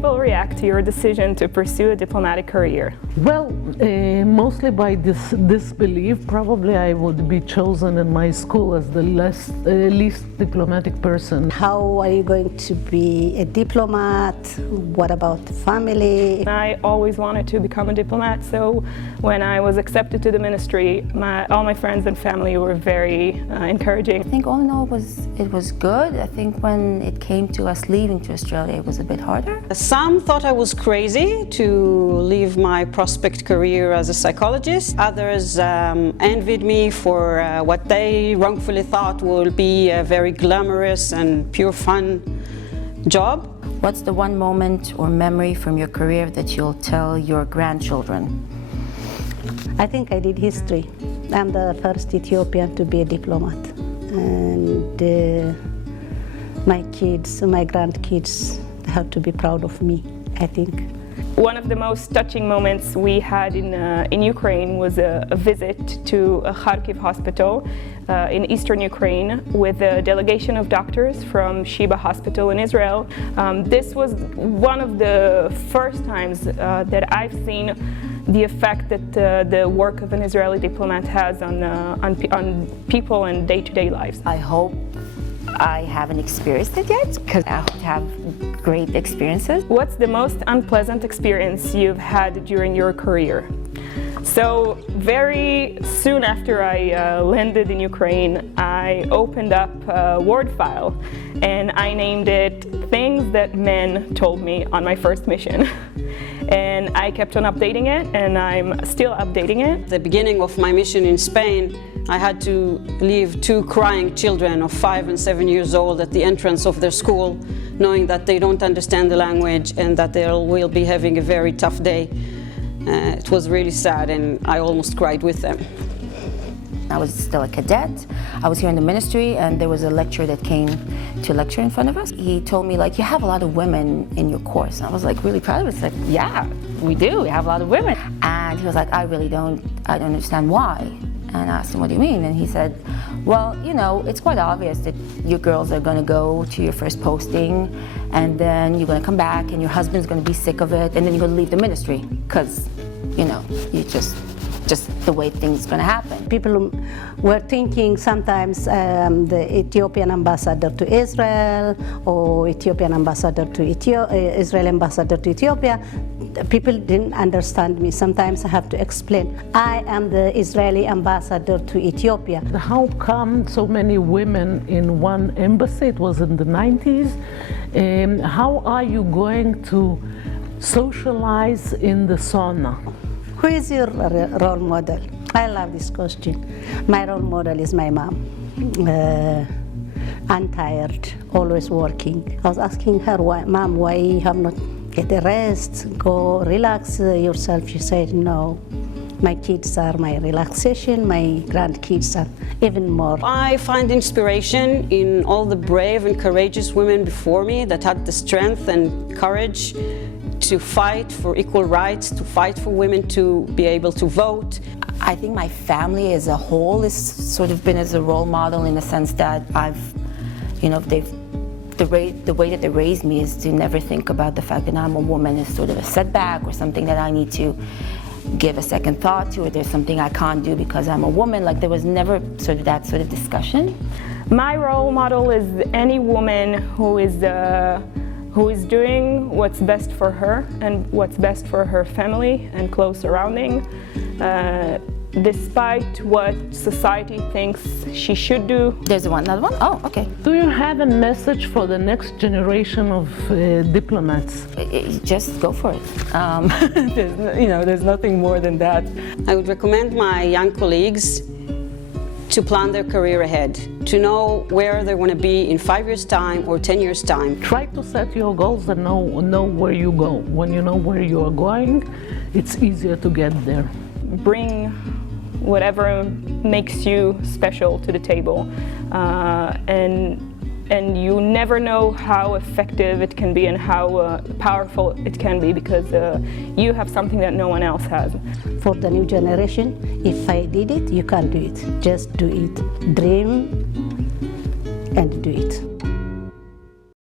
people react to your decision to pursue a diplomatic career? Well, mostly by disbelief. Probably I would be chosen in my school as the least diplomatic person. How are you going to be a diplomat? What about the family? I always wanted to become a diplomat, so when I was accepted to the ministry, all my friends and family were very encouraging. I think all in all it was good. I think when it came to us leaving to Australia, it was a bit harder. Some thought I was crazy to leave my prospect career as a psychologist. Others envied me for what they wrongfully thought will be a very glamorous and pure fun job. What's the one moment or memory from your career that you'll tell your grandchildren? I think I did history. I'm the first Ethiopian to be a diplomat. And my kids, my grandkids have to be proud of me, I think. One of the most touching moments we had in Ukraine was a visit to a Kharkiv hospital in eastern Ukraine with a delegation of doctors from Sheba Hospital in Israel. This was one of the first times that I've seen the effect that the work of an Israeli diplomat has on people and day-to-day lives. I hope I haven't experienced it yet, because I hope to have great experiences. What's the most unpleasant experience you've had during your career? So very soon after I landed in Ukraine, I opened up a Word file and I named it Things That Men Told Me on My First Mission. And I kept on updating it, and I'm still updating it. At the beginning of my mission in Spain, I had to leave 2 crying children of 5 and 7 years old at the entrance of their school, knowing that they don't understand the language and that they will be having a very tough day. It was really sad, and I almost cried with them. I was still a cadet. I was here in the ministry, and there was a lecturer that came to lecture in front of us. He told me, like, you have a lot of women in your course. And I was like really proud of it. It's like, yeah, we do. We have a lot of women. And he was like, I don't understand why. And I asked him, what do you mean? And he said, well, you know, it's quite obvious that your girls are going to go to your first posting, and then you're going to come back, and your husband's going to be sick of it, and then you're going to leave the ministry, because, you know, you just the way things are going to happen. People were thinking sometimes the Ethiopian ambassador to Israel or Ethiopian ambassador to Israel ambassador to Ethiopia. People didn't understand me. Sometimes I have to explain. I am the Israeli ambassador to Ethiopia. How come so many women in one embassy? It was in the 90s. How are you going to socialize in the sauna? Who is your role model? I love this question. My role model is my mom. Untired, always working. I was asking her, Mom, why you have not get a rest? Go relax yourself. She said, no. My kids are my relaxation, my grandkids are even more. I find inspiration in all the brave and courageous women before me that had the strength and courage to fight for equal rights, to fight for women to be able to vote. I think my family as a whole has sort of been as a role model in the sense that the way that they raised me is to never think about the fact that I'm a woman as sort of a setback or something that I need to give a second thought to, or there's something I can't do because I'm a woman. Like, there was never sort of that sort of discussion. My role model is any woman who is doing what's best for her and what's best for her family and close surrounding, despite what society thinks she should do. There's another one? Oh, okay. Do you have a message for the next generation of diplomats? Just go for it. There's nothing more than that. I would recommend my young colleagues to plan their career ahead, to know where they want to be in 5 years' time or 10 years' time. Try to set your goals and know where you go. When you know where you are going, it's easier to get there. Bring whatever makes you special to the table, and you never know how effective it can be and how powerful it can be, because you have something that no one else has. For the new generation, if I did it, you can do it. Just do it. Dream and do it.